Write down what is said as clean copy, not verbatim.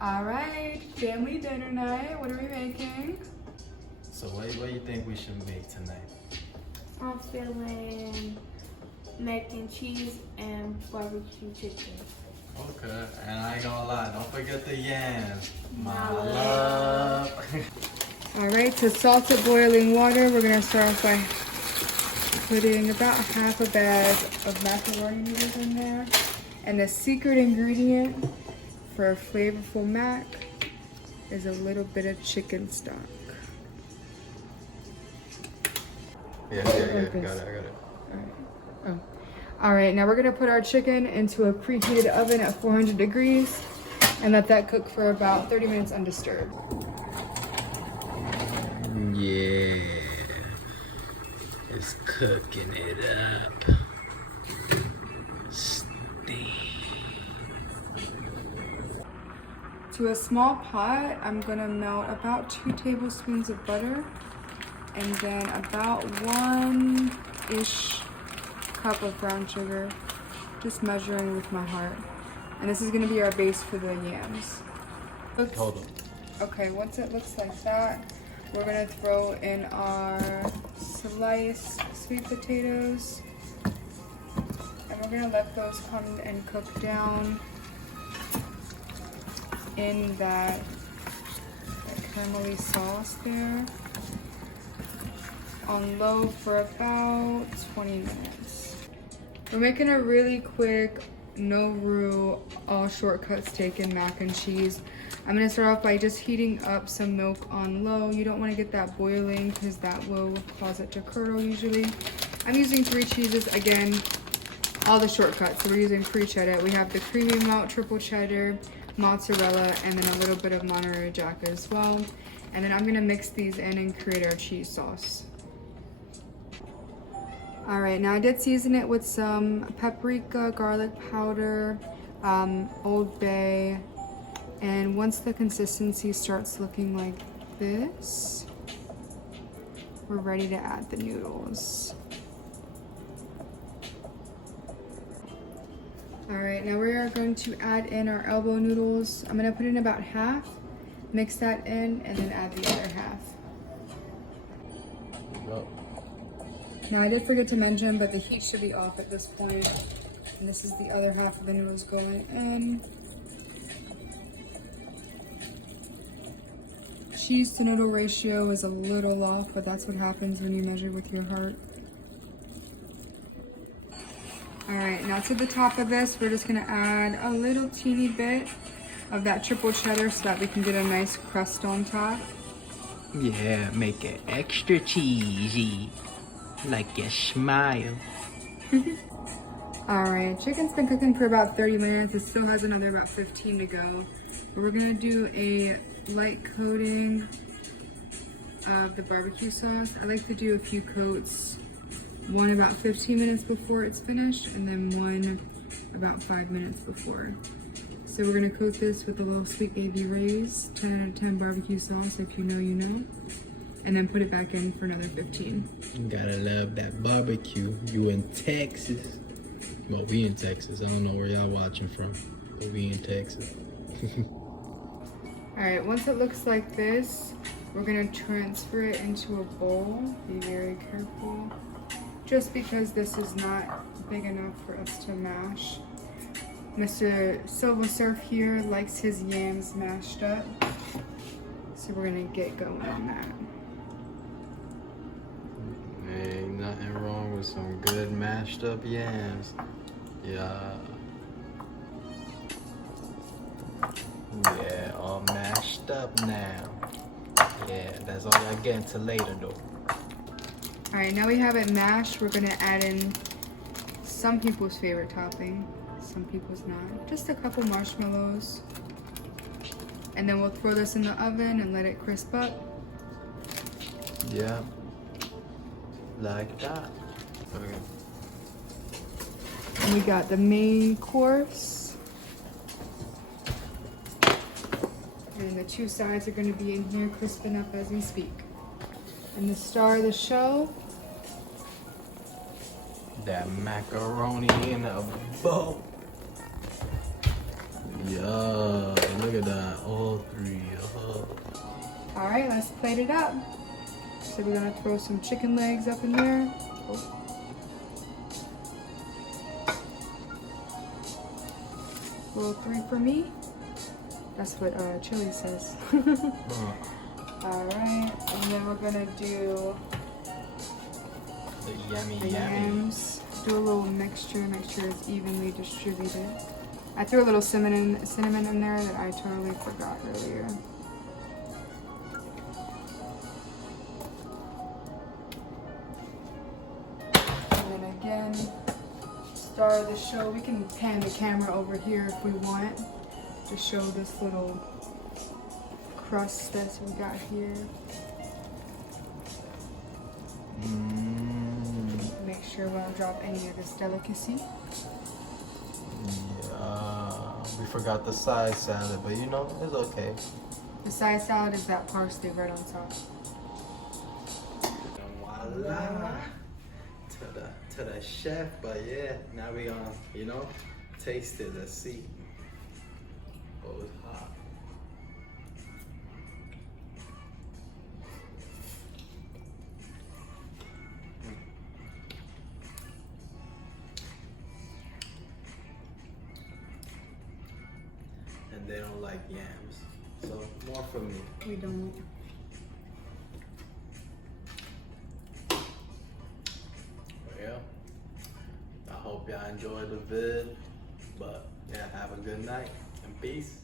All right, family dinner night. What are we making? So what do you think we should make tonight? I'm feeling mac and cheese and barbecue chicken. Okay, and I ain't gonna lie, don't forget the yams. My My love. All right, to salted boiling water, we're gonna start off by putting about half a bag of macaroni noodles in there. And the secret ingredient for a flavorful mac is a little bit of chicken stock. Yeah, Like got it, this. I got it. Oh. All right, now we're gonna put our chicken into a preheated oven at 400 degrees and let that cook for about 30 minutes undisturbed. Yeah, it's cooking it up. To a small pot, I'm gonna melt about 2 tablespoons of butter and then about 1-ish cup of brown sugar, just measuring with my heart. And this is gonna be our base for the yams. Hold on. Okay, once it looks like that, we're gonna throw in our sliced sweet potatoes. And we're gonna let those come and cook down in that caramelly sauce there on low for about 20 minutes. We're making a really quick, no roux, all shortcuts taken mac and cheese. I'm gonna start off by just heating up some milk on low. You don't wanna get that boiling because that will cause it to curdle usually. I'm using 3 cheeses, again, all the shortcuts. So we're using pre-cheddar. We have the creamy malt triple cheddar, mozzarella, and then a little bit of Monterey Jack as well. And then I'm gonna mix these in and create our cheese sauce. All right, now I did season it with some paprika, garlic powder, Old Bay, and once the consistency starts looking like this, we're ready to add the noodles. All right, now we are going to add in our elbow noodles. I'm gonna put in about half, mix that in, and then add the other half. Go. Now I did forget to mention, but the heat should be off at this point. And this is the other half of the noodles going in. Cheese to noodle ratio is a little off, but that's what happens when you measure with your heart. All right, now to the top of this, we're just gonna add a little teeny bit of that triple cheddar so that we can get a nice crust on top. Yeah, make it extra cheesy, like your smile. All right, chicken's been cooking for about 30 minutes. It still has another about 15 to go. But we're gonna do a light coating of the barbecue sauce. I like to do a few coats, one about 15 minutes before it's finished, and then one about 5 minutes before. So we're gonna coat this with a little Sweet Baby Ray's 10 out of 10 barbecue sauce, if you know, you know. And then put it back in for another 15. You gotta love that barbecue. You in Texas. Well, we in Texas. I don't know where y'all watching from, but we in Texas. All right, once it looks like this, we're gonna transfer it into a bowl. Be very careful. Just because this is not big enough for us to mash. Mr. Silver Surf here likes his yams mashed up. So we're gonna get going on that. Ain't nothing wrong with some good mashed up yams. Yeah. Yeah, all mashed up now. Yeah, that's all y'all get until later though. All right, now we have it mashed. We're gonna add in some people's favorite topping, some people's not. Just a couple marshmallows. And then we'll throw this in the oven and let it crisp up. Yeah. Like that. Okay. And we got the main course. And the 2 sides are gonna be in here crisping up as we speak. And the star of the show, That macaroni in a bowl. Yeah, look at that. Oh All right, let's plate it up. So we're gonna throw some chicken legs up in there. Oh. Roll 3 for me. That's what Chili says. All right, and then we're gonna do The yummy the yummy. yams. Do a little mixture, make sure it's evenly distributed. I threw a little cinnamon in there that I totally forgot earlier. And then again, star of the show. We can pan the camera over here if we want to show this little crust that we got here. Make sure we don't drop any of this delicacy. Yeah, we forgot the side salad, but you know, it's okay. The side salad is that parsley right on top. Voila. To the chef, but yeah, now we gonna, you know, taste it. Let's see. Oh, it's hot. And they don't like yams, so more for me. We don't. Yeah. I hope y'all enjoyed the vid, but yeah, have a good night and peace.